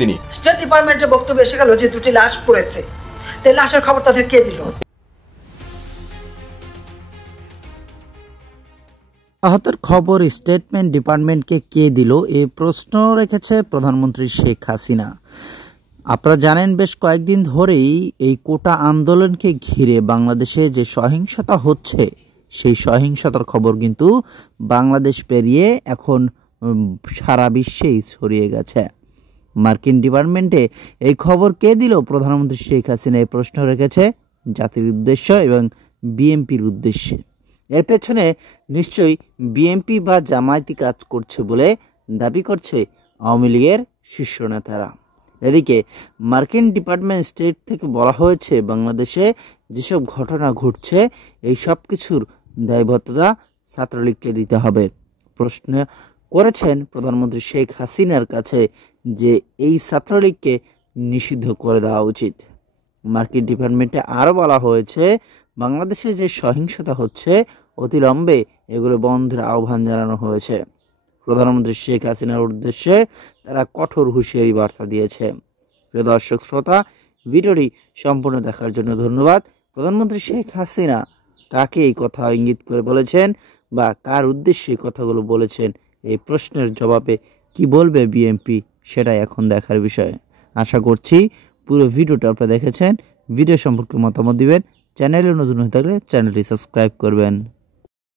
তিনি স্টেট ডিপার্টমেন্টের বক্তব্য এসে গেল যে দুটি লাশ পড়েছে, তাই লাশের খবর তাদের কে দিল? আহতের খবর স্টেটমেন্ট ডিপার্টমেন্টকে কে দিল, এই প্রশ্ন রেখেছে প্রধানমন্ত্রী শেখ হাসিনা। আপনারা জানেন বেশ কয়েকদিন ধরেই এই কোটা আন্দোলনকে ঘিরে বাংলাদেশে যে সহিংসতা হচ্ছে সেই সহিংসতার খবর কিন্তু বাংলাদেশ পেরিয়ে এখন সারা বিশ্বেই ছড়িয়ে গেছে। মার্কিন ডিপার্টমেন্টে এই খবর কে দিল? প্রধানমন্ত্রী শেখ হাসিনা এই প্রশ্ন রেখেছে জাতির উদ্দেশ্য এবং বিএনপির উদ্দেশ্যে। এর পেছনে নিশ্চয়ই বিএনপি বা জামায়াতি কাজ করছে বলে দাবি করছে আওয়ামী লীগের শীর্ষ নেতারা। এদিকে মার্কিন ডিপার্টমেন্ট স্টেট থেকে বলা হয়েছে বাংলাদেশে যেসব ঘটনা ঘটছে এই সব কিছুর দায়বদ্ধতা ছাত্রলীগকে দিতে হবে। প্রশ্ন করেছেন প্রধানমন্ত্রী শেখ হাসিনার কাছে যে এই ছাত্রলীগকে নিষিদ্ধ করে দেওয়া উচিত। মার্কিন ডিপার্টমেন্টে আরও বলা হয়েছে বাংলাদেশে যে সহিংসতা হচ্ছে অতিলম্বে এগুলো বন্ধের আহ্বান জানানো হয়েছে। প্রধানমন্ত্রী শেখ হাসিনার উদ্দেশ্যে তারা কঠোর হুঁশিয়ারি বার্তা দিয়েছে। প্রিয় দর্শক শ্রোতা, ভিডিওটি সম্পূর্ণ দেখার জন্য ধন্যবাদ। প্রধানমন্ত্রী শেখ হাসিনা কাকে এই কথা ইঙ্গিত করে বলেছেন বা কার উদ্দেশ্যে এই কথাগুলো বলেছেন, এই প্রশ্নের জবাবে কি বলবে বিএনপি সেটাই এখন দেখার বিষয়। আশা করছি পুরো ভিডিওটা আপনারা দেখেছেন। ভিডিও সম্পর্কে মতামত দিবেন। চ্যানেলে নতুন হয়ে থাকলে চ্যানেলটি সাবস্ক্রাইব করবেন।